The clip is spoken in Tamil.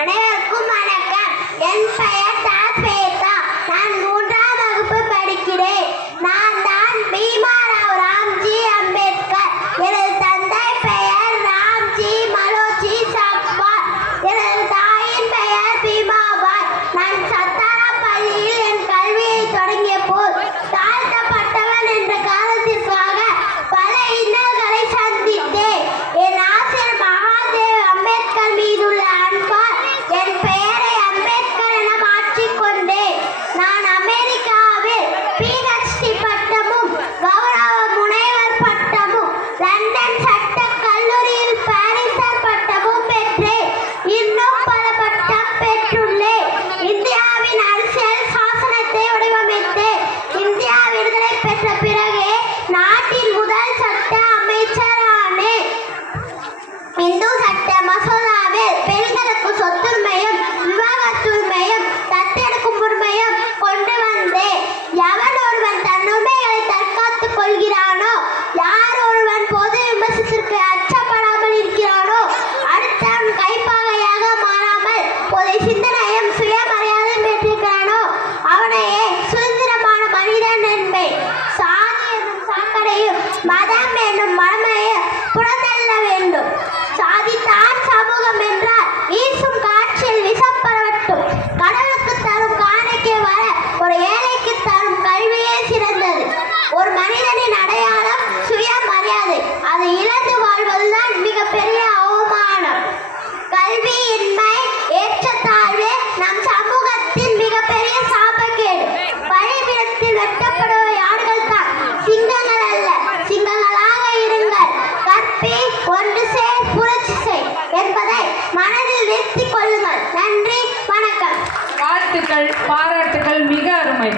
அனைவருக்கும் வணக்கம். என் பெயர் தாஸ்வேதா. நான் 3ஆம் வகுப்பு படிக்கிறேன். நான் தான் பீமாராவ் ராம்ஜி அம்பேத்கர். எனது தந்தை பெயர் ராம்ஜி மலோஜி சாக்வார். எனது தாயின் பெயர் பீமாபாய். நான் சத்தாரா பள்ளியில் என் கல்வியை தொடங்கிய போது தாழ்த்தப்பட்டவன் என்ற காரணத்திற்காக பல இன்னல்களை சந்தித்தேன். என் ஆசிரியர் மகாதேவ் அம்பேத்கர் மீதுள்ள அன்பால் என் பெயரை அம்பேத்கர் என மாற்றிக்கொண்டேன். நான் அமெரிக்காவில் PhD பட்டமும் கௌரவ முனைவர் பட்டமும் லண்டன் சட்டக் கல்லூரியில் பாரிஸ்டர் பட்டமும் பெற்றேன். இன்னும் பல பட்டம் பெற்றுள்ளேன். இந்தியாவின் அரசியல் சாசனத்தை வடிவமைத்தேன். இந்தியா விடுதலை பெற்ற பிறகே நாட்டின் முதல் சட்ட அமைச்சர் ஆனேன். இந்து சட்ட மசோதாவில் பெண்களுக்கு சொத்துரிமையும் விவாகத்துரிமையும் தத்தெடுக்கும் உரிமையும் கொண்டு வந்தேன். எவன் ஒருவன் தன் உரிமைகளை தற்காத்துக் கொள்கிறானோ, யார் ஒருவன் பொது விமர்சனத்திற்கு அச்சப்படாமல் இருக்கிறானோ, அடுத்தவன் கைப்பாகையாக மாறாமல் பொது சிந்தனையும் சுயமரியாதையும் பெற்றிருக்கிறானோ, அவனையே சுதந்திரமான மனிதன் என்பேன். சாதி என்னும் சாக்கடையும் மதம் என்னும் மரமையும் புறந்தள்ள வேண்டும். சாதித்தான் சமூகம் என்றால் வீசும் காற்றில் விஷம் பரவட்டும். கடவுளுக்கு தரும் காணிக்கை வர ஒரு ஏழைக்கு தரும் கல்வியே சிறந்தது. ஒரு மனிதனின் அடையாளம் சுயமரியாதை. அதை இழந்து வாழ்வதுதான் மிகப்பெரிய அவமானம். கல்வியின்மை, ஏற்றத்தாழ்வே நம் சமூகத்தின் மிகப்பெரிய சாபக்கேடு. பழிபிடத்தில் வெட்டப்படுவ யார்கள் தான், சிங்கங்கள் அல்ல. சிங்கங்களாக இருங்கள். கற்பி, ஒன்று செய், புரட்சி செய் என்பதை மனதில் நிறுத்திக் கொள்ளுங்கள். நன்றி, வணக்கம். வாழ்த்துக்கள், பாராட்டுகள், மிக அருமை.